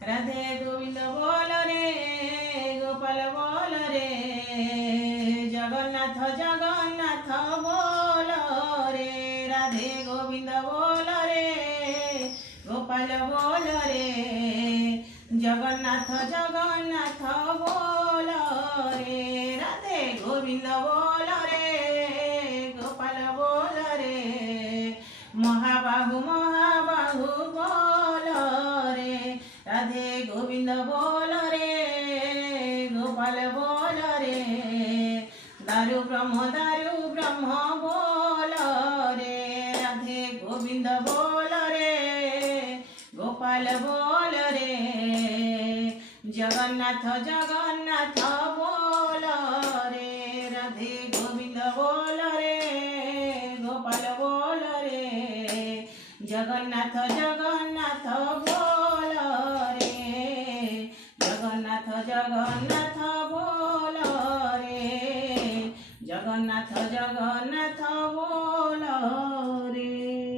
राधे गोविंद बोल रे गोपाल बोल रे जगन्नाथ जगन्नाथ बोल रे राधे गोविंद बोल रे गोपाल बोल रे जगन्नाथ जगन्नाथ बोल रे राधे गोविंद बोल रे गोपाल बोल रे महाबाहु महाबाहु बोल रे राधे गोविंद बोल रे गोपाल बोल रे दारु ब्रह्म बोल रे राधे गोविंद बोल रे गोपाल बोल रे जगन्नाथ जगन्नाथ बोल रे राधे गोविंद बोल रे गोपाल बोल रे जगन्नाथ जगन्नाथ बोल रे जगन्नाथ जगन्नाथ बोल रे जगन्नाथ जगन्नाथ बोल रे।